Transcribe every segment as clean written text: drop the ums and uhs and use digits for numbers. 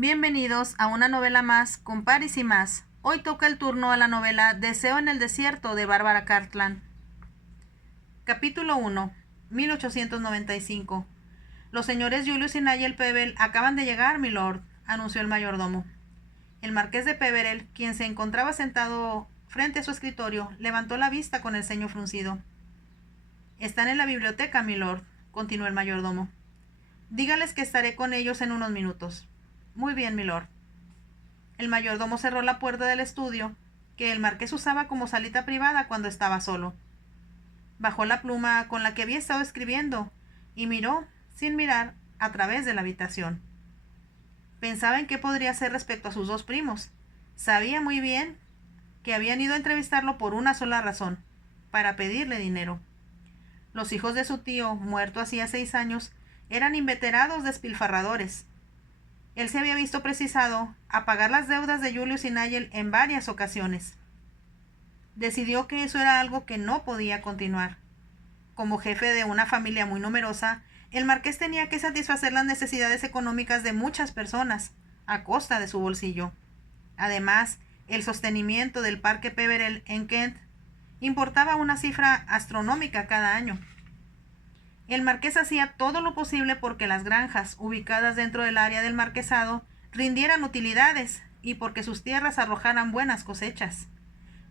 Bienvenidos a una novela más con Paris y más. Hoy toca el turno a la novela Deseo en el desierto de Bárbara Cartland. Capítulo 1, 1895. Los señores Julius y Nigel Peverell acaban de llegar, milord, anunció el mayordomo. El marqués de Peverell, quien se encontraba sentado frente a su escritorio, levantó la vista con el ceño fruncido. Están en la biblioteca, milord, continuó el mayordomo. Dígales que estaré con ellos en unos minutos. Muy bien, milord. El mayordomo cerró la puerta del estudio, que el marqués usaba como salita privada cuando estaba solo. Bajó la pluma con la que había estado escribiendo y miró, sin mirar, a través de la habitación. Pensaba en qué podría hacer respecto a sus dos primos. Sabía muy bien que habían ido a entrevistarlo por una sola razón, para pedirle dinero. Los hijos de su tío, muerto hacía 6 años, eran inveterados despilfarradores. Él se había visto precisado a pagar las deudas de Julius y Nigel en varias ocasiones. Decidió que eso era algo que no podía continuar. Como jefe de una familia muy numerosa, el marqués tenía que satisfacer las necesidades económicas de muchas personas, a costa de su bolsillo. Además, el sostenimiento del Parque Peverell en Kent importaba una cifra astronómica cada año. El marqués hacía todo lo posible porque las granjas, ubicadas dentro del área del marquesado, rindieran utilidades y porque sus tierras arrojaran buenas cosechas.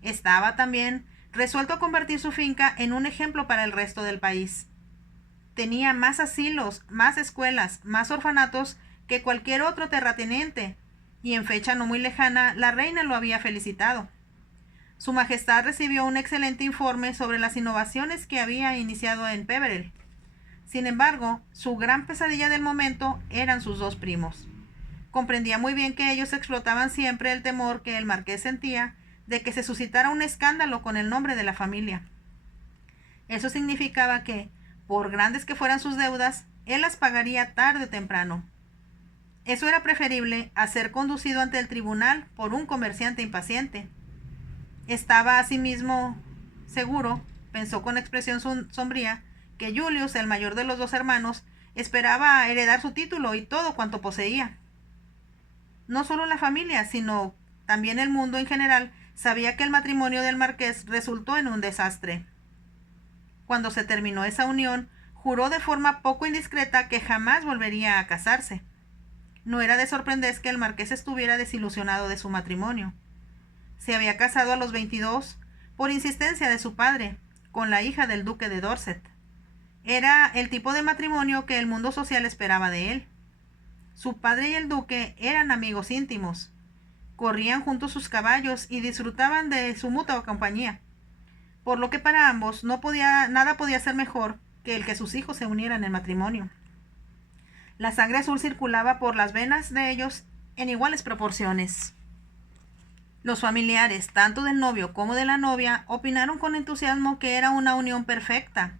Estaba también resuelto a convertir su finca en un ejemplo para el resto del país. Tenía más asilos, más escuelas, más orfanatos que cualquier otro terrateniente, y en fecha no muy lejana la reina lo había felicitado. Su Majestad recibió un excelente informe sobre las innovaciones que había iniciado en Peverell. Sin embargo, su gran pesadilla del momento eran sus dos primos. Comprendía muy bien que ellos explotaban siempre el temor que el marqués sentía de que se suscitara un escándalo con el nombre de la familia. Eso significaba que, por grandes que fueran sus deudas, él las pagaría tarde o temprano. Eso era preferible a ser conducido ante el tribunal por un comerciante impaciente. Estaba asimismo seguro, pensó con expresión sombría, que Julius, el mayor de los dos hermanos, esperaba heredar su título y todo cuanto poseía. No solo la familia, sino también el mundo en general sabía que el matrimonio del marqués resultó en un desastre. Cuando se terminó esa unión, juró de forma poco indiscreta que jamás volvería a casarse. No era de sorprender que el marqués estuviera desilusionado de su matrimonio. Se había casado a los 22, por insistencia de su padre, con la hija del duque de Dorset. Era el tipo de matrimonio que el mundo social esperaba de él. Su padre y el duque eran amigos íntimos. Corrían juntos sus caballos y disfrutaban de su mutua compañía, por lo que para ambos nada podía ser mejor que el que sus hijos se unieran en matrimonio. La sangre azul circulaba por las venas de ellos en iguales proporciones. Los familiares, tanto del novio como de la novia, opinaron con entusiasmo que era una unión perfecta.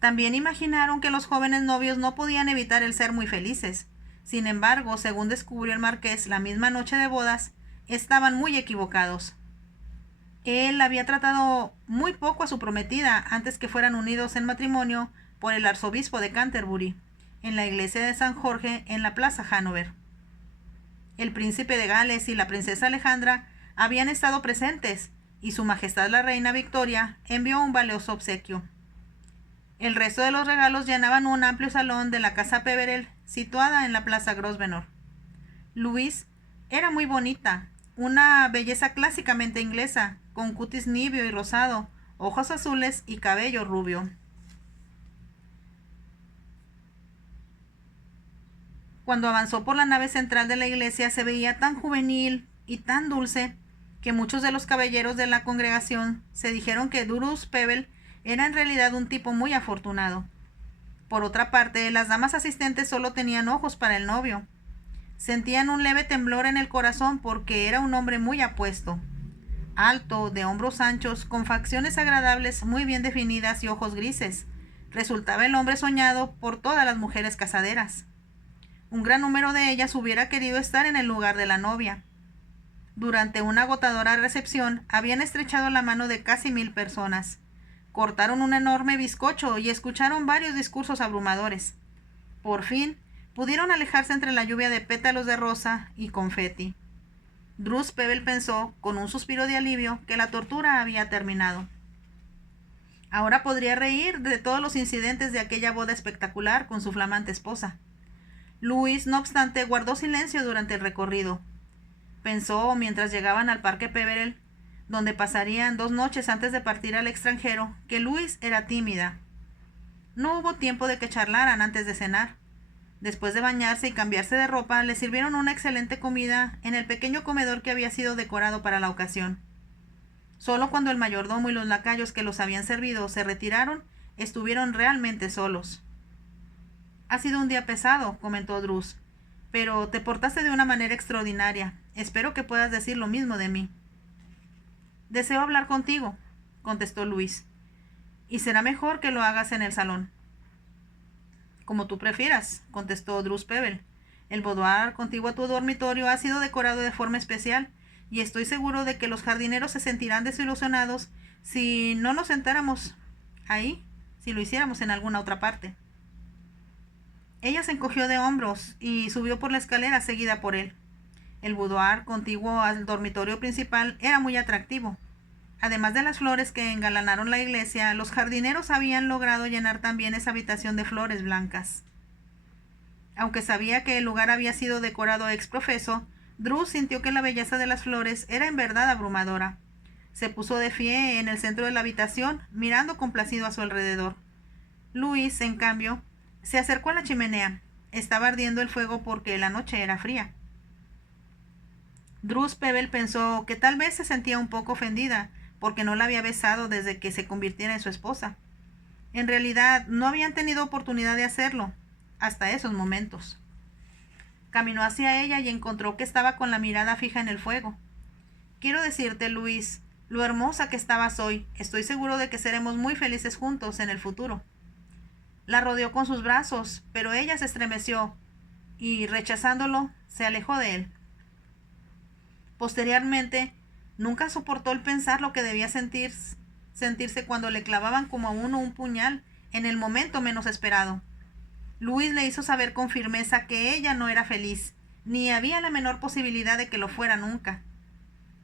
También imaginaron que los jóvenes novios no podían evitar el ser muy felices. Sin embargo, según descubrió el marqués la misma noche de bodas, estaban muy equivocados. Él había tratado muy poco a su prometida antes que fueran unidos en matrimonio por el arzobispo de Canterbury, en la iglesia de San Jorge en la plaza Hanover. El príncipe de Gales y la princesa Alejandra habían estado presentes, y su majestad la reina Victoria envió un valioso obsequio. El resto de los regalos llenaban un amplio salón de la casa Peverell, situada en la plaza Grosvenor. Louise era muy bonita, una belleza clásicamente inglesa, con cutis níveo y rosado, ojos azules y cabello rubio. Cuando avanzó por la nave central de la iglesia se veía tan juvenil y tan dulce que muchos de los caballeros de la congregación se dijeron que Durus Peverell era en realidad un tipo muy afortunado. Por otra parte, las damas asistentes solo tenían ojos para el novio. Sentían un leve temblor en el corazón porque era un hombre muy apuesto, alto, de hombros anchos, con facciones agradables muy bien definidas y ojos grises. Resultaba el hombre soñado por todas las mujeres casaderas. Un gran número de ellas hubiera querido estar en el lugar de la novia. Durante una agotadora recepción habían estrechado la mano de casi 1000 personas. Cortaron un enorme bizcocho y escucharon varios discursos abrumadores. Por fin, pudieron alejarse entre la lluvia de pétalos de rosa y confeti. Druspevel pensó, con un suspiro de alivio, que la tortura había terminado. Ahora podría reír de todos los incidentes de aquella boda espectacular con su flamante esposa. Luis, no obstante, guardó silencio durante el recorrido. Pensó, mientras llegaban al Parque Peverell, donde pasarían 2 noches antes de partir al extranjero, que Luis era tímida. No hubo tiempo de que charlaran antes de cenar. Después de bañarse y cambiarse de ropa, le sirvieron una excelente comida en el pequeño comedor que había sido decorado para la ocasión. Solo cuando el mayordomo y los lacayos que los habían servido se retiraron, estuvieron realmente solos. «Ha sido un día pesado», comentó Drus, «pero te portaste de una manera extraordinaria. Espero que puedas decir lo mismo de mí». «Deseo hablar contigo», contestó Luis, «y será mejor que lo hagas en el salón». «Como tú prefieras», contestó Druspevel. «El boudoir contiguo a tu dormitorio ha sido decorado de forma especial, y estoy seguro de que los jardineros se sentirán desilusionados si no nos sentáramos ahí, si lo hiciéramos en alguna otra parte». Ella se encogió de hombros y subió por la escalera seguida por él. El boudoir contiguo al dormitorio principal era muy atractivo. Además de las flores que engalanaron la iglesia, los jardineros habían logrado llenar también esa habitación de flores blancas. Aunque sabía que el lugar había sido decorado ex profeso, Drus sintió que la belleza de las flores era en verdad abrumadora. Se puso de pie en el centro de la habitación, mirando complacido a su alrededor. Luis, en cambio, se acercó a la chimenea. Estaba ardiendo el fuego porque la noche era fría. Druspevel pensó que tal vez se sentía un poco ofendida porque no la había besado desde que se convirtiera en su esposa. En realidad, no habían tenido oportunidad de hacerlo hasta esos momentos. Caminó hacia ella y encontró que estaba con la mirada fija en el fuego. «Quiero decirte, Luis, lo hermosa que estabas hoy. Estoy seguro de que seremos muy felices juntos en el futuro». La rodeó con sus brazos, pero ella se estremeció y, rechazándolo, se alejó de él. Posteriormente, nunca soportó el pensar lo que debía sentirse cuando le clavaban como a uno un puñal en el momento menos esperado. Luis le hizo saber con firmeza que ella no era feliz, ni había la menor posibilidad de que lo fuera nunca.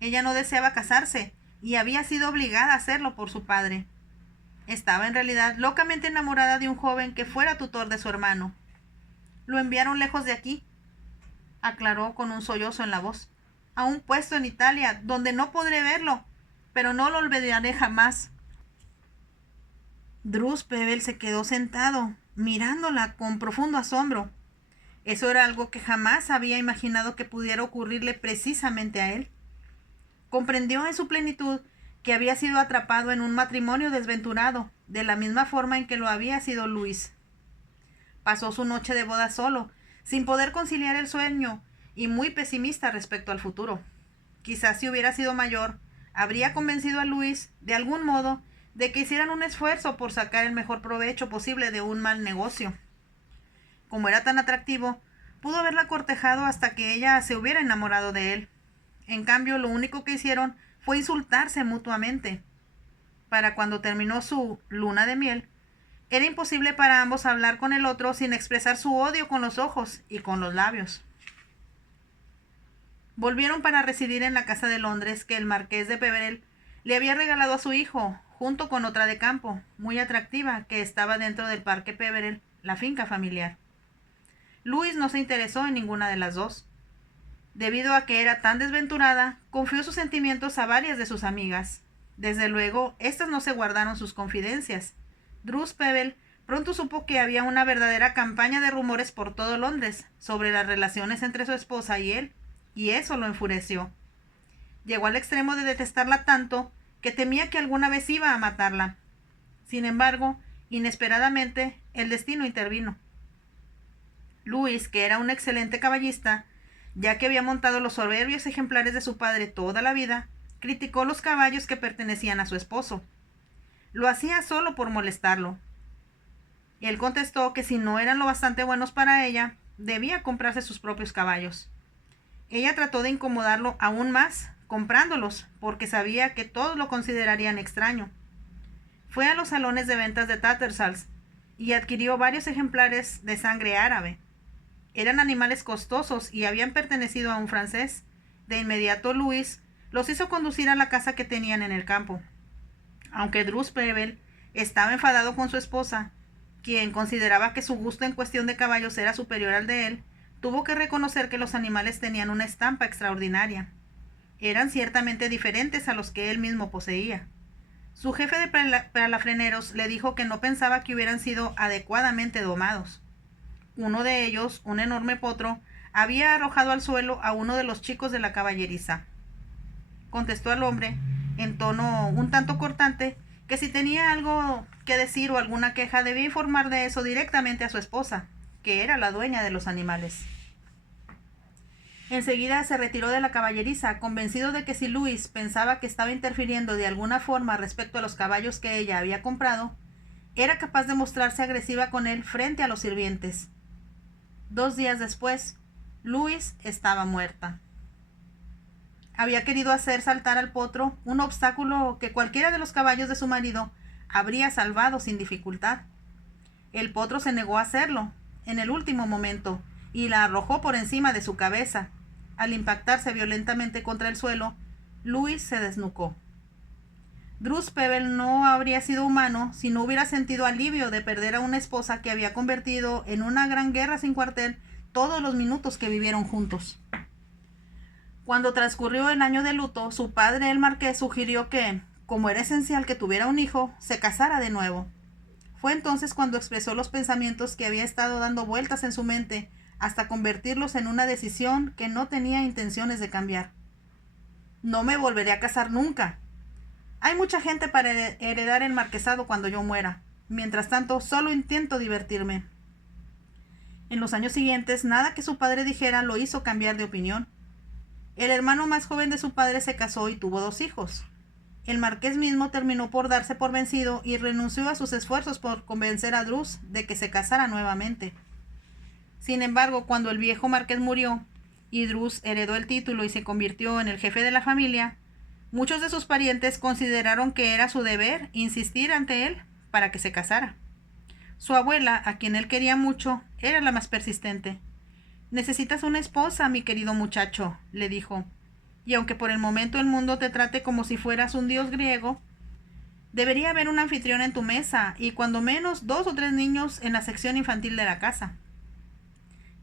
Ella no deseaba casarse y había sido obligada a hacerlo por su padre. Estaba en realidad locamente enamorada de un joven que fuera tutor de su hermano. «Lo enviaron lejos de aquí», aclaró con un sollozo en la voz, «a un puesto en Italia, donde no podré verlo, pero no lo olvidaré jamás». Druspevel se quedó sentado, mirándola con profundo asombro. Eso era algo que jamás había imaginado que pudiera ocurrirle precisamente a él. Comprendió en su plenitud que había sido atrapado en un matrimonio desventurado, de la misma forma en que lo había sido Luis. Pasó su noche de boda solo, sin poder conciliar el sueño, y muy pesimista respecto al futuro. Quizás si hubiera sido mayor, habría convencido a Luis, de algún modo, de que hicieran un esfuerzo por sacar el mejor provecho posible de un mal negocio. Como era tan atractivo, pudo haberla cortejado hasta que ella se hubiera enamorado de él. En cambio, lo único que hicieron fue insultarse mutuamente. Para cuando terminó su luna de miel, era imposible para ambos hablar con el otro sin expresar su odio con los ojos y con los labios. Volvieron para residir en la casa de Londres que el marqués de Peverell le había regalado a su hijo, junto con otra de campo, muy atractiva, que estaba dentro del Parque Peverell, la finca familiar. Luis no se interesó en ninguna de las dos. Debido a que era tan desventurada, confió sus sentimientos a varias de sus amigas. Desde luego, éstas no se guardaron sus confidencias. Druspevel pronto supo que había una verdadera campaña de rumores por todo Londres sobre las relaciones entre su esposa y él, y eso lo enfureció. Llegó al extremo de detestarla tanto que temía que alguna vez iba a matarla. Sin embargo, inesperadamente, el destino intervino. Luis, que era un excelente caballista, ya que había montado los soberbios ejemplares de su padre toda la vida, criticó los caballos que pertenecían a su esposo. Lo hacía solo por molestarlo. Él contestó que si no eran lo bastante buenos para ella, debía comprarse sus propios caballos. Ella trató de incomodarlo aún más, comprándolos, porque sabía que todos lo considerarían extraño. Fue a los salones de ventas de Tattersall's y adquirió varios ejemplares de sangre árabe. Eran animales costosos y habían pertenecido a un francés. De inmediato Luis los hizo conducir a la casa que tenían en el campo. Aunque Drusbebel estaba enfadado con su esposa, quien consideraba que su gusto en cuestión de caballos era superior al de él, tuvo que reconocer que los animales tenían una estampa extraordinaria. Eran ciertamente diferentes a los que él mismo poseía. Su jefe de palafreneros le dijo que no pensaba que hubieran sido adecuadamente domados. Uno de ellos, un enorme potro, había arrojado al suelo a uno de los chicos de la caballeriza. Contestó al hombre, en tono un tanto cortante, que si tenía algo que decir o alguna queja debía informar de eso directamente a su esposa, que era la dueña de los animales. Enseguida se retiró de la caballeriza, convencido de que si Luis pensaba que estaba interfiriendo de alguna forma respecto a los caballos que ella había comprado, era capaz de mostrarse agresiva con él frente a los sirvientes. 2 días después, Luis estaba muerta. Había querido hacer saltar al potro, un obstáculo que cualquiera de los caballos de su marido habría salvado sin dificultad. El potro se negó a hacerlo, en el último momento, y la arrojó por encima de su cabeza. Al impactarse violentamente contra el suelo, Luis se desnucó. Drusbebel no habría sido humano si no hubiera sentido alivio de perder a una esposa que había convertido en una gran guerra sin cuartel todos los minutos que vivieron juntos. Cuando transcurrió el año de luto, su padre, el marqués, sugirió que, como era esencial que tuviera un hijo, se casara de nuevo. Fue entonces cuando expresó los pensamientos que había estado dando vueltas en su mente hasta convertirlos en una decisión que no tenía intenciones de cambiar. No me volveré a casar nunca. Hay mucha gente para heredar el marquesado cuando yo muera. Mientras tanto, solo intento divertirme. En los años siguientes, nada que su padre dijera lo hizo cambiar de opinión. El hermano más joven de su padre se casó y tuvo 2 hijos. El marqués mismo terminó por darse por vencido y renunció a sus esfuerzos por convencer a Drus de que se casara nuevamente. Sin embargo, cuando el viejo marqués murió y Drus heredó el título y se convirtió en el jefe de la familia, muchos de sus parientes consideraron que era su deber insistir ante él para que se casara. Su abuela, a quien él quería mucho, era la más persistente. «Necesitas una esposa, mi querido muchacho», le dijo, «y aunque por el momento el mundo te trate como si fueras un dios griego, debería haber un anfitrión en tu mesa y cuando menos 2 o 3 niños en la sección infantil de la casa».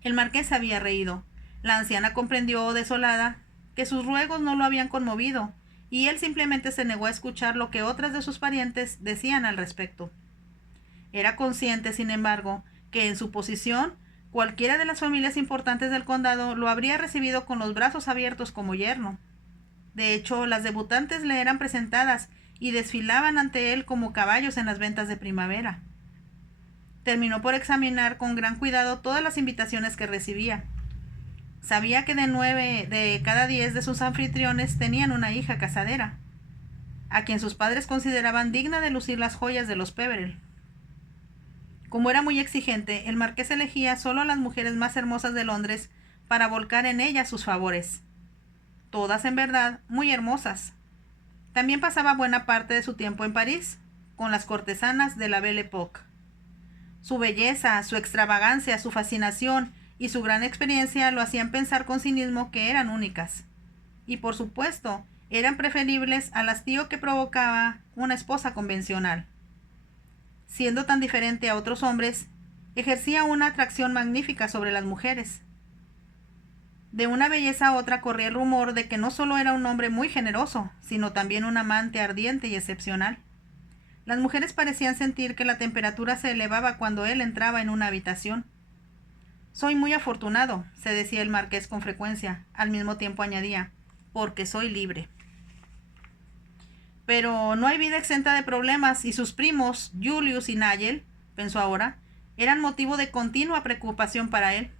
El marqués se había reído. La anciana comprendió, desolada, que sus ruegos no lo habían conmovido, y él simplemente se negó a escuchar lo que otras de sus parientes decían al respecto. Era consciente, sin embargo, que en su posición, cualquiera de las familias importantes del condado lo habría recibido con los brazos abiertos como yerno. De hecho, las debutantes le eran presentadas y desfilaban ante él como caballos en las ventas de primavera. Terminó por examinar con gran cuidado todas las invitaciones que recibía. Sabía que de 9 de cada 10 de sus anfitriones tenían una hija casadera, a quien sus padres consideraban digna de lucir las joyas de los Peverell. Como era muy exigente, el marqués elegía solo a las mujeres más hermosas de Londres para volcar en ellas sus favores. Todas, en verdad, muy hermosas. También pasaba buena parte de su tiempo en París, con las cortesanas de la Belle Époque. Su belleza, su extravagancia, su fascinación y su gran experiencia lo hacían pensar con cinismo que eran únicas. Y por supuesto, eran preferibles al hastío que provocaba una esposa convencional. Siendo tan diferente a otros hombres, ejercía una atracción magnífica sobre las mujeres. De una belleza a otra corría el rumor de que no solo era un hombre muy generoso, sino también un amante ardiente y excepcional. Las mujeres parecían sentir que la temperatura se elevaba cuando él entraba en una habitación. «Soy muy afortunado», se decía el marqués con frecuencia. Al mismo tiempo añadía, «porque soy libre». Pero no hay vida exenta de problemas, y sus primos, Julius y Nigel, pensó ahora, eran motivo de continua preocupación para él.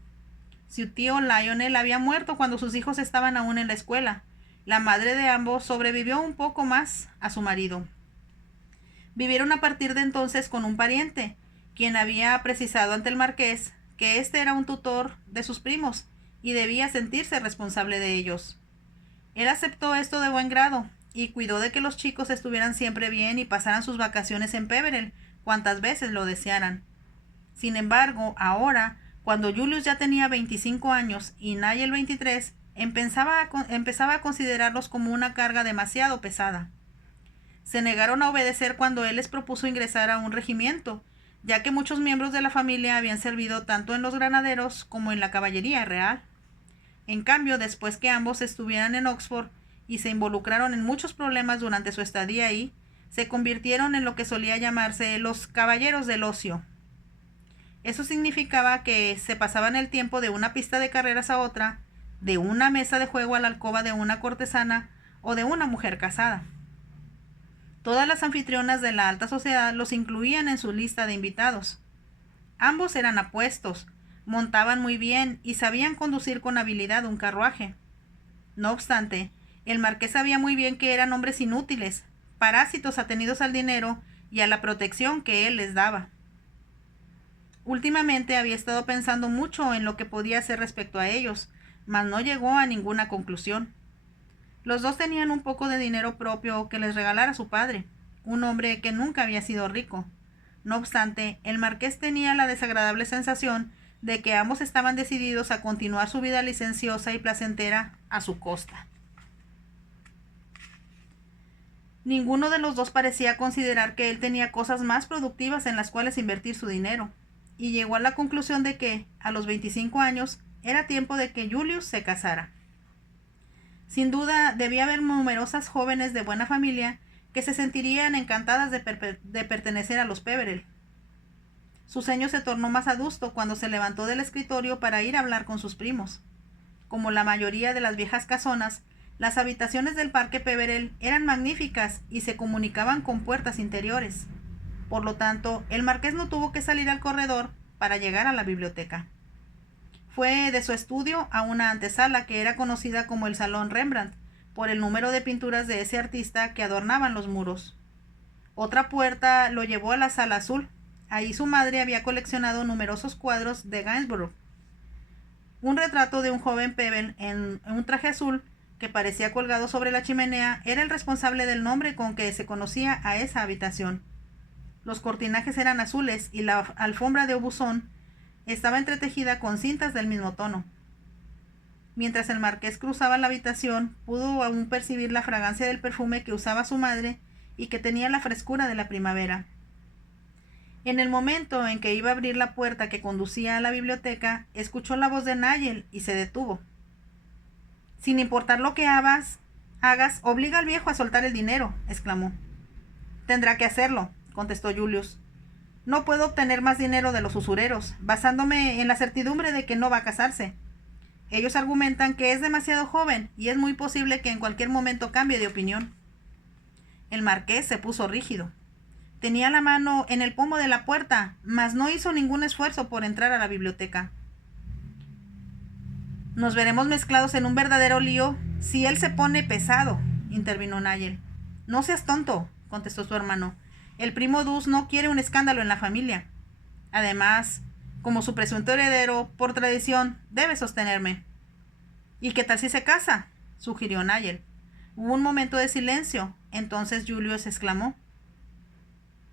Su tío Lionel había muerto cuando sus hijos estaban aún en la escuela. La madre de ambos sobrevivió un poco más a su marido. Vivieron a partir de entonces con un pariente, quien había precisado ante el marqués que éste era un tutor de sus primos y debía sentirse responsable de ellos. Él aceptó esto de buen grado y cuidó de que los chicos estuvieran siempre bien y pasaran sus vacaciones en Peverell cuantas veces lo desearan. Sin embargo, ahora, Cuando Julius ya tenía 25 años y Nigel 23, empezaba a considerarlos como una carga demasiado pesada. Se negaron a obedecer cuando él les propuso ingresar a un regimiento, ya que muchos miembros de la familia habían servido tanto en los granaderos como en la caballería real. En cambio, después que ambos estuvieran en Oxford y se involucraron en muchos problemas durante su estadía ahí, se convirtieron en lo que solía llamarse los caballeros del ocio. Eso significaba que se pasaban el tiempo de una pista de carreras a otra, de una mesa de juego a la alcoba de una cortesana o de una mujer casada. Todas las anfitrionas de la alta sociedad los incluían en su lista de invitados. Ambos eran apuestos, montaban muy bien y sabían conducir con habilidad un carruaje. No obstante, el marqués sabía muy bien que eran hombres inútiles, parásitos atenidos al dinero y a la protección que él les daba. Últimamente había estado pensando mucho en lo que podía hacer respecto a ellos, mas no llegó a ninguna conclusión. Los dos tenían un poco de dinero propio que les regalara su padre, un hombre que nunca había sido rico. No obstante, el marqués tenía la desagradable sensación de que ambos estaban decididos a continuar su vida licenciosa y placentera a su costa. Ninguno de los dos parecía considerar que él tenía cosas más productivas en las cuales invertir su dinero, y llegó a la conclusión de que, a los 25 años, era tiempo de que Julius se casara. Sin duda, debía haber numerosas jóvenes de buena familia que se sentirían encantadas de pertenecer a los Peverell. Su ceño se tornó más adusto cuando se levantó del escritorio para ir a hablar con sus primos. Como la mayoría de las viejas casonas, las habitaciones del parque Peverell eran magníficas y se comunicaban con puertas interiores. Por lo tanto, el marqués no tuvo que salir al corredor para llegar a la biblioteca. Fue de su estudio a una antesala que era conocida como el Salón Rembrandt, por el número de pinturas de ese artista que adornaban los muros. Otra puerta lo llevó a la Sala Azul. Ahí su madre había coleccionado numerosos cuadros de Gainsborough. Un retrato de un joven Peverell en un traje azul que parecía colgado sobre la chimenea era el responsable del nombre con que se conocía a esa habitación. Los cortinajes eran azules y la alfombra de obusón estaba entretejida con cintas del mismo tono. Mientras el marqués cruzaba la habitación, pudo aún percibir la fragancia del perfume que usaba su madre y que tenía la frescura de la primavera. En el momento en que iba a abrir la puerta que conducía a la biblioteca, escuchó la voz de Nigel y se detuvo. «Sin importar lo que hagas, obliga al viejo a soltar el dinero», exclamó. «Tendrá que hacerlo», contestó Julius. «No puedo obtener más dinero de los usureros, basándome en la certidumbre de que no va a casarse. Ellos argumentan que es demasiado joven y es muy posible que en cualquier momento cambie de opinión». El marqués se puso rígido. Tenía la mano en el pomo de la puerta, mas no hizo ningún esfuerzo por entrar a la biblioteca. «Nos veremos mezclados en un verdadero lío si él se pone pesado», intervino Nigel. «No seas tonto», contestó su hermano. «El primo Dus no quiere un escándalo en la familia. Además, como su presunto heredero, por tradición, debe sostenerme». «¿Y qué tal si se casa?», sugirió Nigel. Hubo un momento de silencio. Entonces Julius exclamó: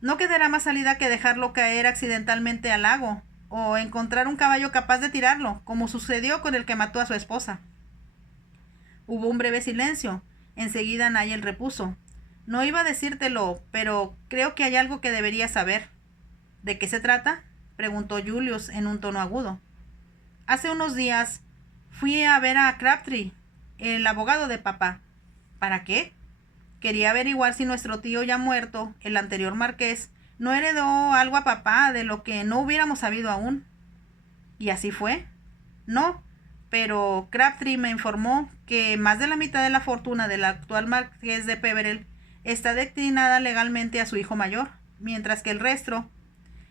«No quedará más salida que dejarlo caer accidentalmente al lago, o encontrar un caballo capaz de tirarlo, como sucedió con el que mató a su esposa». Hubo un breve silencio. Enseguida Nigel repuso: «No iba a decírtelo, pero creo que hay algo que deberías saber». «¿De qué se trata?», preguntó Julius en un tono agudo. «Hace unos días fui a ver a Crabtree, el abogado de papá». «¿Para qué?». «Quería averiguar si nuestro tío ya muerto, el anterior marqués, no heredó algo a papá de lo que no hubiéramos sabido aún». «¿Y así fue?». «No, pero Crabtree me informó que más de la mitad de la fortuna del actual marqués de Peverell está destinada legalmente a su hijo mayor, mientras que el resto,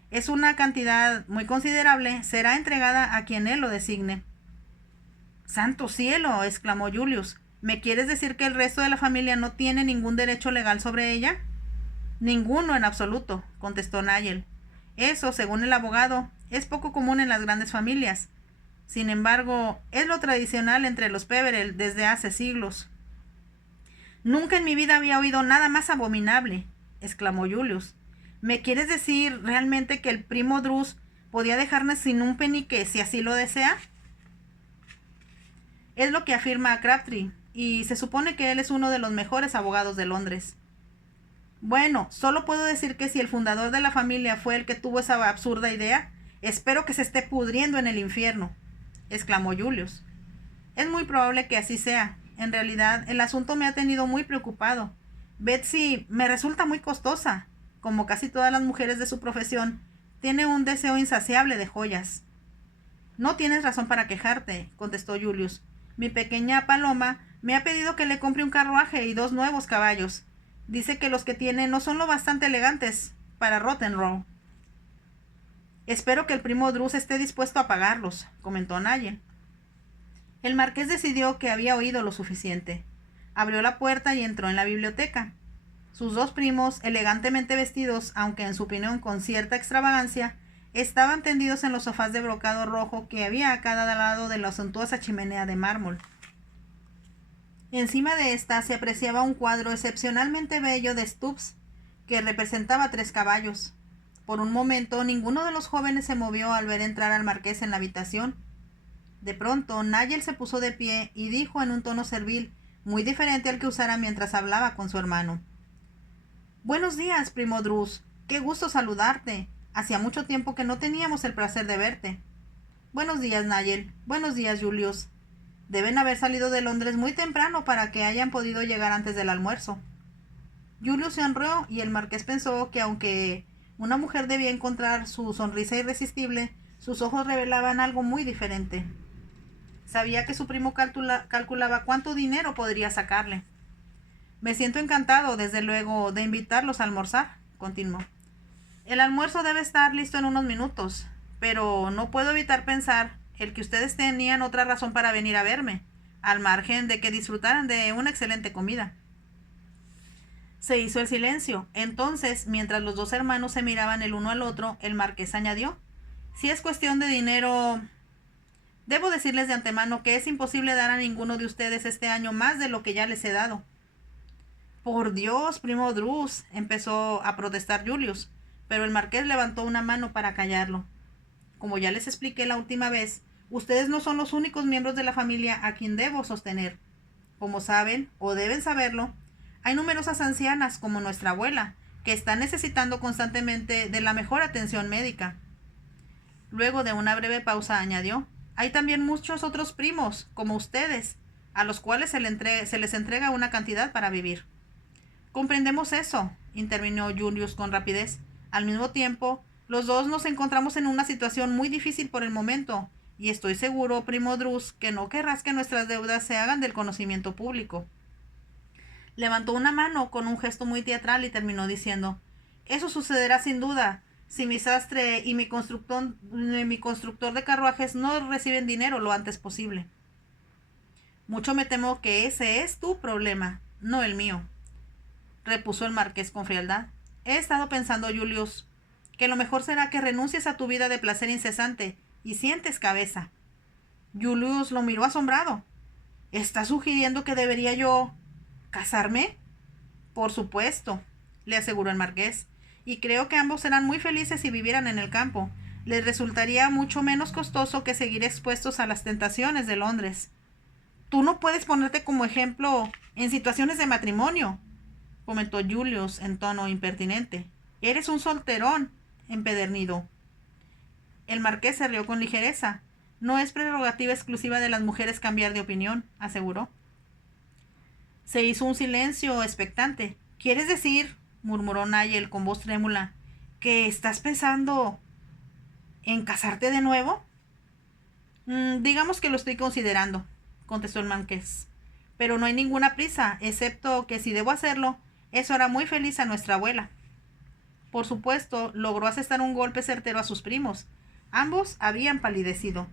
es una cantidad muy considerable, será entregada a quien él lo designe». «¡Santo cielo!», exclamó Julius. «¿Me quieres decir que el resto de la familia no tiene ningún derecho legal sobre ella?». «Ninguno en absoluto», contestó Nigel. «Eso, según el abogado, es poco común en las grandes familias. Sin embargo, es lo tradicional entre los Peverell desde hace siglos». «Nunca en mi vida había oído nada más abominable», exclamó Julius. «¿Me quieres decir realmente que el primo Druce ¿Podía dejarme sin un penique si así lo desea? Es lo que afirma Crabtree, y se supone que él es uno de los mejores abogados de Londres. Bueno, solo puedo decir que si el fundador de la familia fue el que tuvo esa absurda idea, espero que se esté pudriendo en el infierno, exclamó Julius. Es muy probable que así sea. En realidad, el asunto me ha tenido muy preocupado. Betsy me resulta muy costosa. Como casi todas las mujeres de su profesión, tiene un deseo insaciable de joyas. No tienes razón para quejarte, contestó Julius. Mi pequeña Paloma me ha pedido que le compre un carruaje y 2 nuevos caballos. Dice que los que tiene no son lo bastante elegantes para Rotten Row. Espero que el primo Drus esté dispuesto a pagarlos, comentó Nigel. El marqués decidió que había oído lo suficiente. Abrió la puerta y entró en la biblioteca. Sus 2 primos, elegantemente vestidos, aunque en su opinión con cierta extravagancia, estaban tendidos en los sofás de brocado rojo que había a cada lado de la suntuosa chimenea de mármol. Encima de esta se apreciaba un cuadro excepcionalmente bello de Stubbs, que representaba 3 caballos. Por un momento ninguno de los jóvenes se movió al ver entrar al marqués en la habitación. De pronto Nigel se puso de pie y dijo en un tono servil, muy diferente al que usara mientras hablaba con su hermano: «Buenos días, primo Drus. Qué gusto saludarte. Hacía mucho tiempo que no teníamos el placer de verte». «Buenos días, Nigel. Buenos días, Julius. Deben haber salido de Londres muy temprano para que hayan podido llegar antes del almuerzo». Julius se honró y el marqués pensó que aunque una mujer debía encontrar su sonrisa irresistible, sus ojos revelaban algo muy diferente. Sabía que su primo calculaba cuánto dinero podría sacarle. «Me siento encantado, desde luego, de invitarlos a almorzar», continuó. «El almuerzo debe estar listo en unos minutos, pero no puedo evitar pensar el que ustedes tenían otra razón para venir a verme, al margen de que disfrutaran de una excelente comida». Se hizo el silencio. Entonces, mientras los 2 hermanos se miraban el uno al otro, el marqués añadió: «Si es cuestión de dinero, debo decirles de antemano que es imposible dar a ninguno de ustedes este año más de lo que ya les he dado». «Por Dios, primo Drus», empezó a protestar Julius, pero el marqués levantó una mano para callarlo. «Como ya les expliqué la última vez, ustedes no son los únicos miembros de la familia a quien debo sostener. Como saben, o deben saberlo, hay numerosas ancianas, como nuestra abuela, que están necesitando constantemente de la mejor atención médica». Luego de una breve pausa añadió: «Hay también muchos otros primos, como ustedes, a los cuales se les entrega una cantidad para vivir». «Comprendemos eso», intervino Julius con rapidez. «Al mismo tiempo, los 2 nos encontramos en una situación muy difícil por el momento, y estoy seguro, primo Drus, que no querrás que nuestras deudas se hagan del conocimiento público». Levantó una mano con un gesto muy teatral y terminó diciendo: «Eso sucederá sin duda, si mi sastre y mi constructor de carruajes no reciben dinero lo antes posible». «Mucho me temo que ese es tu problema, no el mío», repuso el marqués con frialdad. «He estado pensando, Julius, que lo mejor será que renuncies a tu vida de placer incesante y sientes cabeza». Julius lo miró asombrado. «¿Estás sugiriendo que debería yo casarme?» «Por supuesto», le aseguró el marqués, «y creo que ambos serán muy felices si vivieran en el campo. Les resultaría mucho menos costoso que seguir expuestos a las tentaciones de Londres». «Tú no puedes ponerte como ejemplo en situaciones de matrimonio», comentó Julius en tono impertinente. «Eres un solterón empedernido». El marqués se rió con ligereza. «No es prerrogativa exclusiva de las mujeres cambiar de opinión», aseguró. Se hizo un silencio expectante. «¿Quieres decir», murmuró Nigel con voz trémula, «que estás pensando en casarte de nuevo?» Digamos que lo estoy considerando», contestó el marqués. «Pero no hay ninguna prisa, excepto que si debo hacerlo, eso hará muy feliz a nuestra abuela». Por supuesto, logró asestar un golpe certero a sus primos. Ambos habían palidecido.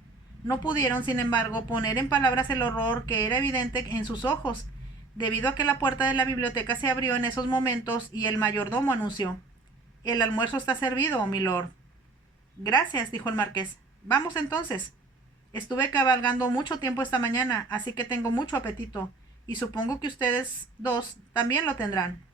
No pudieron, sin embargo, poner en palabras el horror que era evidente en sus ojos, debido a que la puerta de la biblioteca se abrió en esos momentos y el mayordomo anunció: «El almuerzo está servido, milord». «Gracias», dijo el marqués. «Vamos entonces. Estuve cabalgando mucho tiempo esta mañana, así que tengo mucho apetito, y supongo que ustedes 2 también lo tendrán».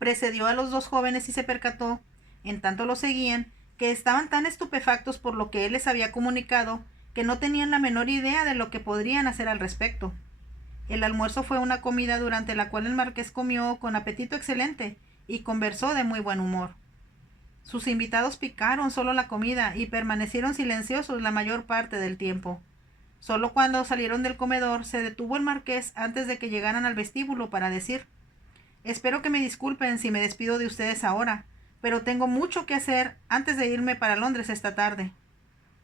Precedió a los 2 jóvenes y se percató, en tanto lo seguían, que estaban tan estupefactos por lo que él les había comunicado que no tenían la menor idea de lo que podrían hacer al respecto. El almuerzo fue una comida durante la cual el marqués comió con apetito excelente y conversó de muy buen humor. Sus invitados picaron solo la comida y permanecieron silenciosos la mayor parte del tiempo. Solo cuando salieron del comedor se detuvo el marqués antes de que llegaran al vestíbulo para decir: «Espero que me disculpen si me despido de ustedes ahora, pero tengo mucho que hacer antes de irme para Londres esta tarde».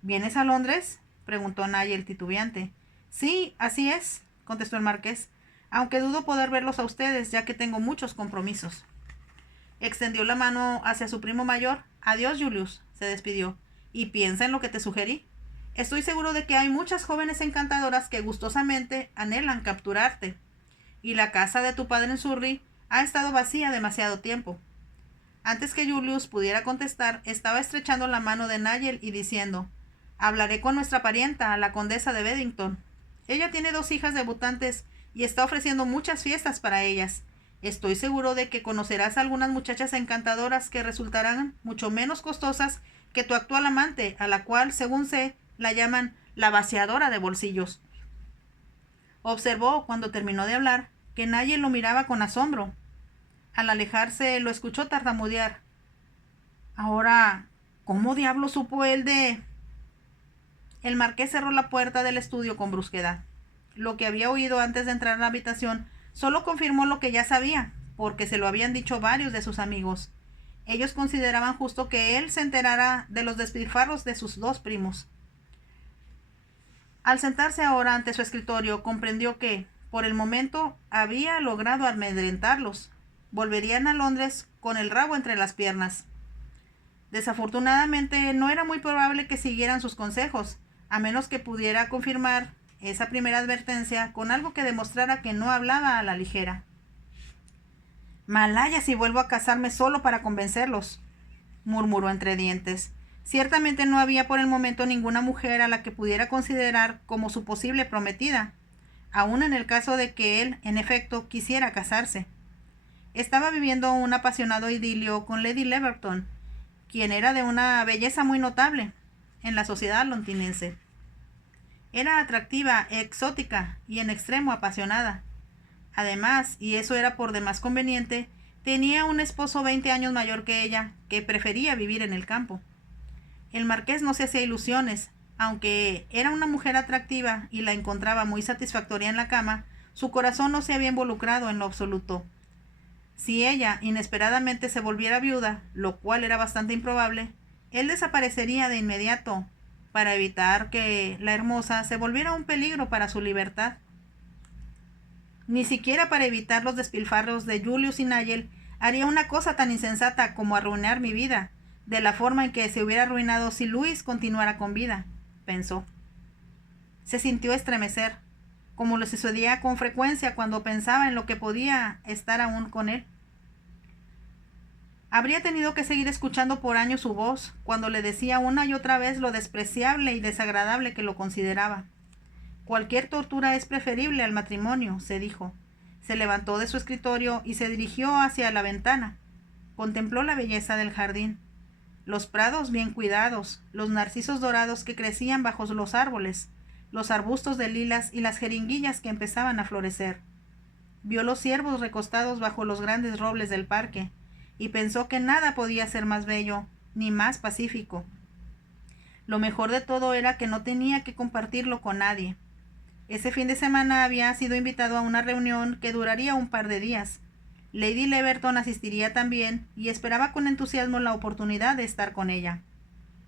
«¿Vienes a Londres?», preguntó Nigel titubeante. «Sí, así es», contestó el marqués, «aunque dudo poder verlos a ustedes, ya que tengo muchos compromisos». Extendió la mano hacia su primo mayor. «Adiós, Julius», se despidió, «y piensa en lo que te sugerí. Estoy seguro de que hay muchas jóvenes encantadoras que gustosamente anhelan capturarte. Y la casa de tu padre en Surrey ha estado vacía demasiado tiempo». Antes que Julius pudiera contestar, estaba estrechando la mano de Nigel y diciendo: «Hablaré con nuestra parienta, la condesa de Beddington. Ella tiene 2 hijas debutantes y está ofreciendo muchas fiestas para ellas. Estoy seguro de que conocerás a algunas muchachas encantadoras que resultarán mucho menos costosas que tu actual amante, a la cual, según sé, la llaman la vaciadora de bolsillos». Observó, cuando terminó de hablar, que Nigel lo miraba con asombro. Al alejarse, lo escuchó tartamudear: «Ahora, ¿cómo diablo supo él de...?» El marqués cerró la puerta del estudio con brusquedad. Lo que había oído antes de entrar a la habitación solo confirmó lo que ya sabía, porque se lo habían dicho varios de sus amigos. Ellos consideraban justo que él se enterara de los despilfarros de sus 2 primos. Al sentarse ahora ante su escritorio, comprendió que, por el momento, había logrado amedrentarlos. Volverían a Londres con el rabo entre las piernas. Desafortunadamente, no era muy probable que siguieran sus consejos, a menos que pudiera confirmar esa primera advertencia con algo que demostrara que no hablaba a la ligera. «Malaya si vuelvo a casarme solo para convencerlos», murmuró entre dientes. Ciertamente no había por el momento ninguna mujer a la que pudiera considerar como su posible prometida, aun en el caso de que él, en efecto, quisiera casarse. Estaba viviendo un apasionado idilio con Lady Leverton, quien era de una belleza muy notable en la sociedad londinense. Era atractiva, exótica y en extremo apasionada. Además, y eso era por demás conveniente, tenía un esposo 20 años mayor que ella, que prefería vivir en el campo. El marqués no se hacía ilusiones. Aunque era una mujer atractiva y la encontraba muy satisfactoria en la cama, su corazón no se había involucrado en lo absoluto. Si ella inesperadamente se volviera viuda, lo cual era bastante improbable, él desaparecería de inmediato para evitar que la hermosa se volviera un peligro para su libertad. Ni siquiera para evitar los despilfarros de Julius y Nigel haría una cosa tan insensata como arruinar mi vida, de la forma en que se hubiera arruinado si Luis continuara con vida, pensó. Se sintió estremecer, como le sucedía con frecuencia cuando pensaba en lo que podía estar aún con él. Habría tenido que seguir escuchando por años su voz, cuando le decía una y otra vez lo despreciable y desagradable que lo consideraba. Cualquier tortura es preferible al matrimonio, se dijo. Se levantó de su escritorio y se dirigió hacia la ventana. Contempló la belleza del jardín, los prados bien cuidados, los narcisos dorados que crecían bajo los árboles, los arbustos de lilas y las jeringuillas que empezaban a florecer. Vio los ciervos recostados bajo los grandes robles del parque, y pensó que nada podía ser más bello, ni más pacífico. Lo mejor de todo era que no tenía que compartirlo con nadie. Ese fin de semana había sido invitado a una reunión que duraría un par de días. Lady Leverton asistiría también y esperaba con entusiasmo la oportunidad de estar con ella.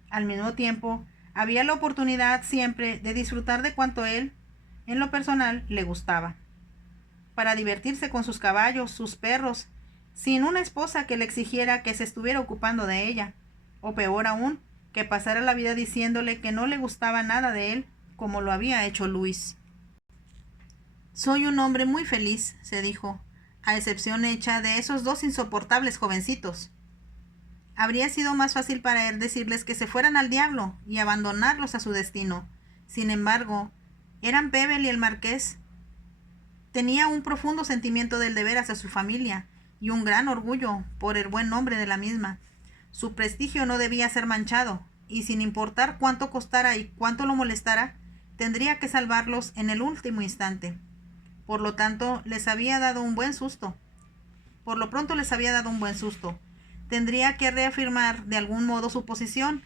Al mismo tiempo, había la oportunidad siempre de disfrutar de cuanto él, en lo personal, le gustaba. Para divertirse con sus caballos, sus perros, sin una esposa que le exigiera que se estuviera ocupando de ella, o peor aún, que pasara la vida diciéndole que no le gustaba nada de él, como lo había hecho Luis. «Soy un hombre muy feliz», se dijo, a excepción hecha de esos 2 insoportables jovencitos. Habría sido más fácil para él decirles que se fueran al diablo y abandonarlos a su destino. Sin embargo, eran Bebel y el marqués. Tenía un profundo sentimiento del deber hacia su familia y un gran orgullo por el buen nombre de la misma. Su prestigio no debía ser manchado, y sin importar cuánto costara y cuánto lo molestara, tendría que salvarlos en el último instante. Por lo tanto, les había dado un buen susto. Por lo pronto les había dado un buen susto. Tendría que reafirmar de algún modo su posición,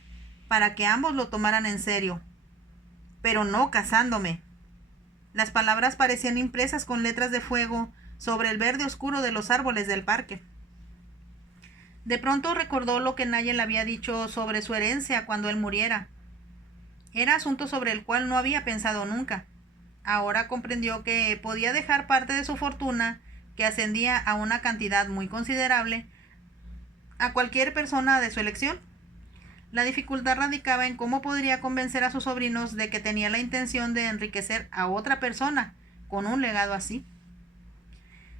para que ambos lo tomaran en serio. Pero no casándome. Las palabras parecían impresas con letras de fuego sobre el verde oscuro de los árboles del parque. De pronto recordó lo que Nigel había dicho sobre su herencia cuando él muriera. Era asunto sobre el cual no había pensado nunca. Ahora comprendió que podía dejar parte de su fortuna, que ascendía a una cantidad muy considerable, a cualquier persona de su elección. La dificultad radicaba en cómo podría convencer a sus sobrinos de que tenía la intención de enriquecer a otra persona con un legado así.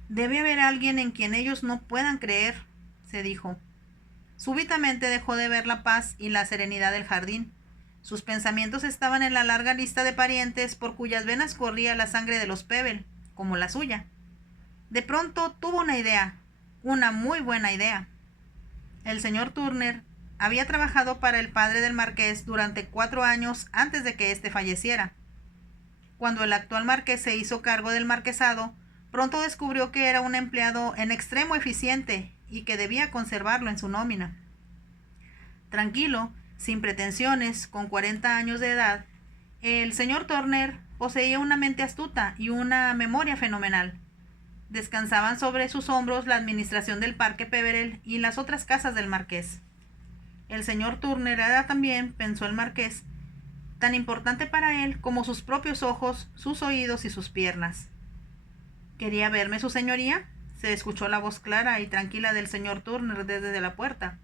Debe haber alguien en quien ellos no puedan creer, se dijo. Súbitamente dejó de ver la paz y la serenidad del jardín. Sus pensamientos estaban en la larga lista de parientes por cuyas venas corría la sangre de los Pebble, como la suya. De pronto tuvo una idea, una muy buena idea. El señor Turner había trabajado para el padre del marqués durante 4 años antes de que éste falleciera. Cuando el actual marqués se hizo cargo del marquesado, pronto descubrió que era un empleado en extremo eficiente y que debía conservarlo en su nómina. Tranquilo, sin pretensiones, con 40 años de edad, el señor Turner poseía una mente astuta y una memoria fenomenal. Descansaban sobre sus hombros la administración del Parque Peverell y las otras casas del marqués. El señor Turner era también, pensó el marqués, tan importante para él como sus propios ojos, sus oídos y sus piernas. ¿Quería verme su señoría? Se escuchó la voz clara y tranquila del señor Turner desde la puerta.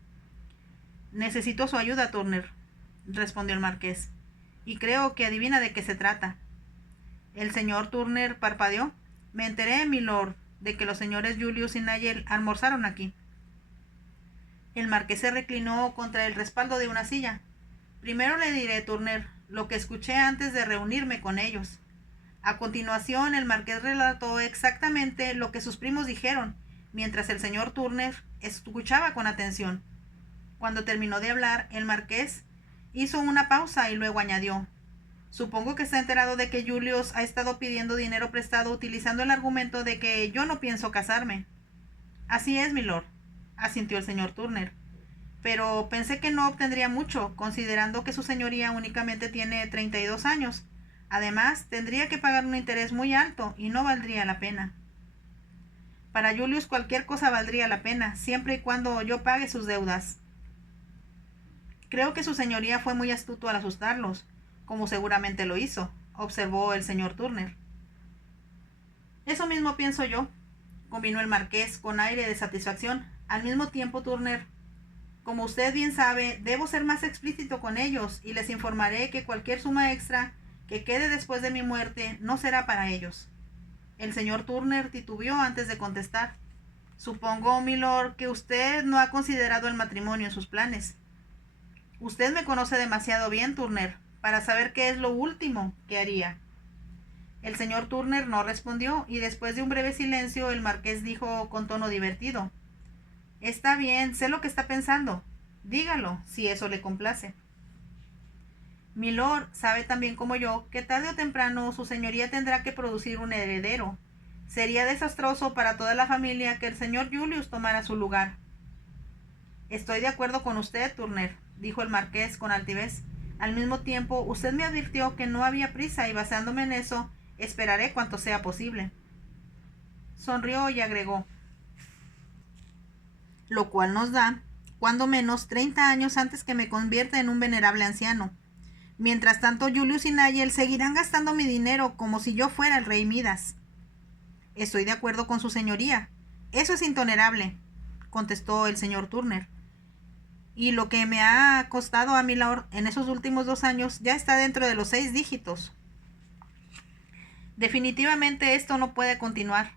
Necesito su ayuda, Turner, respondió el marqués, y creo que adivina de qué se trata. El señor Turner parpadeó. Me enteré, milord, de que los señores Julius y Nigel almorzaron aquí. El marqués se reclinó contra el respaldo de una silla. Primero le diré, Turner, lo que escuché antes de reunirme con ellos. A continuación, el marqués relató exactamente lo que sus primos dijeron, mientras el señor Turner escuchaba con atención. Cuando terminó de hablar, el marqués hizo una pausa y luego añadió: Supongo que está enterado de que Julius ha estado pidiendo dinero prestado utilizando el argumento de que yo no pienso casarme. Así es, milord, asintió el señor Turner. Pero pensé que no obtendría mucho, considerando que su señoría únicamente tiene 32 años. Además, tendría que pagar un interés muy alto y no valdría la pena. Para Julius cualquier cosa valdría la pena, siempre y cuando yo pague sus deudas. Creo que su señoría fue muy astuto al asustarlos, como seguramente lo hizo, observó el señor Turner. Eso mismo pienso yo, convino el marqués con aire de satisfacción. Al mismo tiempo, Turner, como usted bien sabe, debo ser más explícito con ellos y les informaré que cualquier suma extra que quede después de mi muerte no será para ellos. El señor Turner titubeó antes de contestar. Supongo, milord, que usted no ha considerado el matrimonio en sus planes. Usted me conoce demasiado bien, Turner, para saber qué es lo último que haría. El señor Turner no respondió y después de un breve silencio el marqués dijo con tono divertido: Está bien, sé lo que está pensando. Dígalo, si eso le complace. Milord sabe tan bien como yo que tarde o temprano su señoría tendrá que producir un heredero. Sería desastroso para toda la familia que el señor Julius tomara su lugar. Estoy de acuerdo con usted, Turner, dijo el marqués con altivez. Al mismo tiempo, usted me advirtió que no había prisa y basándome en eso, esperaré cuanto sea posible. Sonrió y agregó: Lo cual nos da, cuando menos, 30 años antes que me convierta en un venerable anciano. Mientras tanto, Julius y Nigel seguirán gastando mi dinero como si yo fuera el rey Midas. Estoy de acuerdo con su señoría. Eso es intolerable, contestó el señor Turner. Y lo que me ha costado a mi lord en esos últimos 2 años ya está dentro de los 6 dígitos. Definitivamente esto no puede continuar,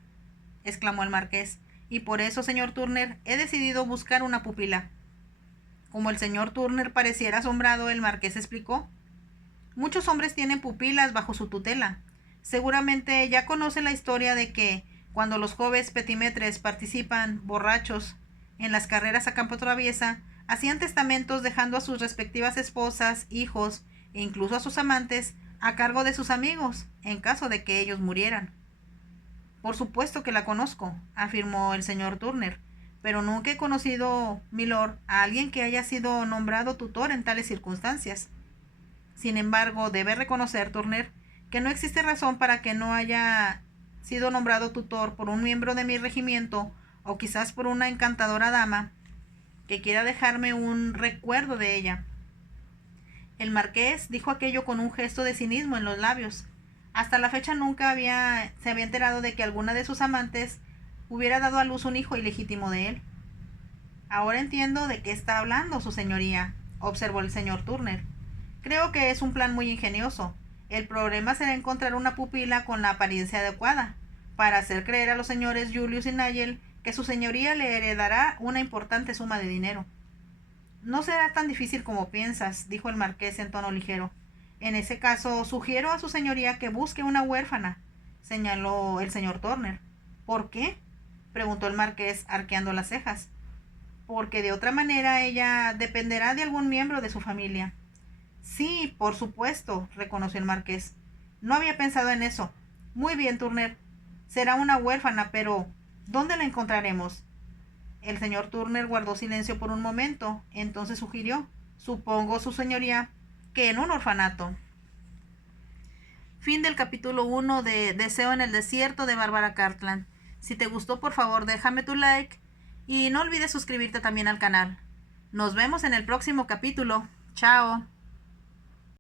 exclamó el marqués, y por eso, señor Turner, he decidido buscar una pupila. Como el señor Turner pareciera asombrado, el marqués explicó: Muchos hombres tienen pupilas bajo su tutela. Seguramente ya conoce la historia de que, cuando los jóvenes petimetres participan, borrachos, en las carreras a campo traviesa, hacían testamentos dejando a sus respectivas esposas, hijos e incluso a sus amantes a cargo de sus amigos en caso de que ellos murieran. Por supuesto que la conozco, afirmó el señor Turner, pero nunca he conocido, milord, a alguien que haya sido nombrado tutor en tales circunstancias. Sin embargo, debe reconocer, Turner, que no existe razón para que no haya sido nombrado tutor por un miembro de mi regimiento o quizás por una encantadora dama que quiera dejarme un recuerdo de ella. El marqués dijo aquello con un gesto de cinismo en los labios. Hasta la fecha nunca se había enterado de que alguna de sus amantes hubiera dado a luz un hijo ilegítimo de él. Ahora entiendo de qué está hablando su señoría, observó el señor Turner. Creo que es un plan muy ingenioso. El problema será encontrar una pupila con la apariencia adecuada, para hacer creer a los señores Julius y Nigel que su señoría le heredará una importante suma de dinero. No será tan difícil como piensas, dijo el marqués en tono ligero. En ese caso, sugiero a su señoría que busque una huérfana, señaló el señor Turner. ¿Por qué? Preguntó el marqués, arqueando las cejas. Porque de otra manera ella dependerá de algún miembro de su familia. Sí, por supuesto, reconoció el marqués. No había pensado en eso. Muy bien, Turner. Será una huérfana, pero ¿dónde la encontraremos? El señor Turner guardó silencio por un momento, entonces sugirió, supongo, su señoría, que en un orfanato. Fin del capítulo 1 de Deseo en el desierto de Bárbara Cartland. Si te gustó, por favor, déjame tu like y no olvides suscribirte también al canal. Nos vemos en el próximo capítulo. Chao.